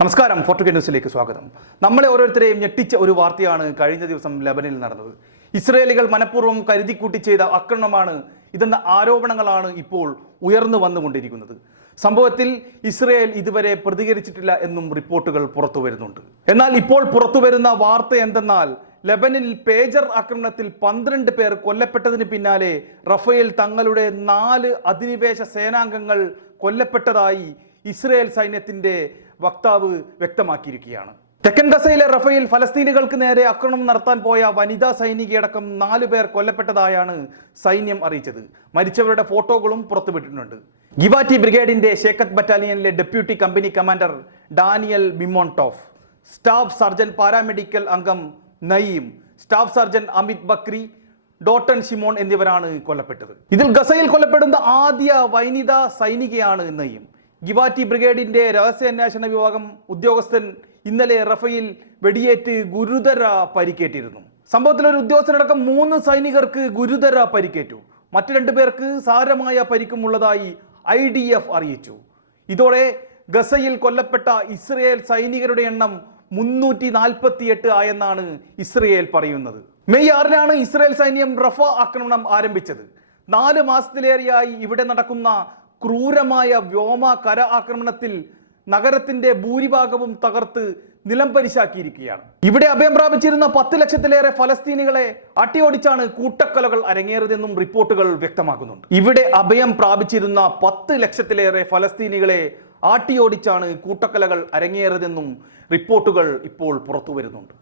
നമസ്കാരം ഫോർട്ടുഗൽ ന്യൂസിലേക്ക് സ്വാഗതം. നമ്മളെ ഓരോരുത്തരെയും ഞെട്ടിച്ച ഒരു വാർത്തയാണ് കഴിഞ്ഞ ദിവസം ലബനിൽ നടന്നത്. ഇസ്രയേലികൾ മനഃപൂർവം കരുതിക്കൂട്ടി ചെയ്ത ആക്രമണമാണ് ഇതെന്ന ആരോപണങ്ങളാണ് ഇപ്പോൾ ഉയർന്നു വന്നുകൊണ്ടിരിക്കുന്നത്. സംഭവത്തിൽ ഇസ്രയേൽ ഇതുവരെ പ്രതികരിച്ചിട്ടില്ല എന്നും റിപ്പോർട്ടുകൾ പുറത്തു വരുന്നുണ്ട്. എന്നാൽ ഇപ്പോൾ പുറത്തു വരുന്ന വാർത്ത എന്തെന്നാൽ ലബനിൽ പേജർ ആക്രമണത്തിൽ പന്ത്രണ്ട് പേർ കൊല്ലപ്പെട്ടതിന് പിന്നാലെ റഫേൽ തങ്ങളുടെ നാല് അധിനിവേശ സേനാംഗങ്ങൾ കൊല്ലപ്പെട്ടതായി ഇസ്രയേൽ സൈന്യത്തിന്റെ വക്താവ് വ്യക്തമാക്കിയിരിക്കുകയാണ്. തെക്കൻ ഗസയിലെ റഫയിൽ ഫലസ്തീനുകൾക്ക് നേരെ ആക്രമണം നടത്താൻ പോയ വനിതാ സൈനികയടക്കം നാലു പേർ കൊല്ലപ്പെട്ടതായാണ് സൈന്യം അറിയിച്ചത്. മരിച്ചവരുടെ ഫോട്ടോകളും പുറത്തുവിട്ടിട്ടുണ്ട്. ഗിവാറ്റി ബ്രിഗേഡിന്റെ Shaked ബറ്റാലിയനിലെ deputy company commander Daniel Mimon Toaf staff sergeant paramedical അംഗം Naim staff sergeant Amit Bakri Dotan Shimon എന്നിവരാണ് കൊല്ലപ്പെട്ടത്. ഇതിൽ ഗസയിൽ കൊല്ലപ്പെടുന്ന ആദ്യ വനിതാ സൈനികയാണ് നയീം. ഗിവാറ്റി ബ്രിഗേഡിന്റെ രഹസ്യാന്വേഷണ വിഭാഗം ഉദ്യോഗസ്ഥൻ ഇന്നലെ റഫയിൽ വെടിയേറ്റ് ഗുരുതര പരിക്കേറ്റിരുന്നു. സംഭവത്തിൽ ഒരു ഉദ്യോഗസ്ഥനടക്കം മൂന്ന് സൈനികർക്ക് ഗുരുതര പരിക്കേറ്റു. മറ്റു രണ്ടു പേർക്ക് സാരമായ പരിക്കുമുള്ളതായി ഐ ഡി എഫ് അറിയിച്ചു. ഇതോടെ ഗസയിൽ കൊല്ലപ്പെട്ട ഇസ്രയേൽ സൈനികരുടെ എണ്ണം മുന്നൂറ്റി നാൽപ്പത്തിയെട്ട് ആയെന്നാണ് ഇസ്രയേൽ പറയുന്നത്. മെയ് ആറിനാണ് ഇസ്രയേൽ സൈന്യം റഫ ആക്രമണം ആരംഭിച്ചത്. നാല് മാസത്തിലേറെയായി ഇവിടെ നടക്കുന്ന ക്രൂരമായ വ്യോമ കര ആക്രമണത്തിൽ നഗരത്തിന്റെ ഭൂരിഭാഗവും തകർത്ത് നിലം പരിശാക്കിയിരിക്കുകയാണ്. ഇവിടെ അഭയം പ്രാപിച്ചിരുന്ന പത്ത് ലക്ഷത്തിലേറെ ഫലസ്തീനികളെ അട്ടിയോടിച്ചാണ് കൂട്ടക്കൊലകൾ അരങ്ങേറിയതെന്നും റിപ്പോർട്ടുകൾ വ്യക്തമാക്കുന്നുണ്ട്. ഇവിടെ അഭയം പ്രാപിച്ചിരുന്ന പത്ത് ലക്ഷത്തിലേറെ ഫലസ്തീനികളെ ആട്ടിയോടിച്ചാണ് കൂട്ടക്കലകൾ അരങ്ങേറിയതെന്നും റിപ്പോർട്ടുകൾ ഇപ്പോൾ പുറത്തു വരുന്നുണ്ട്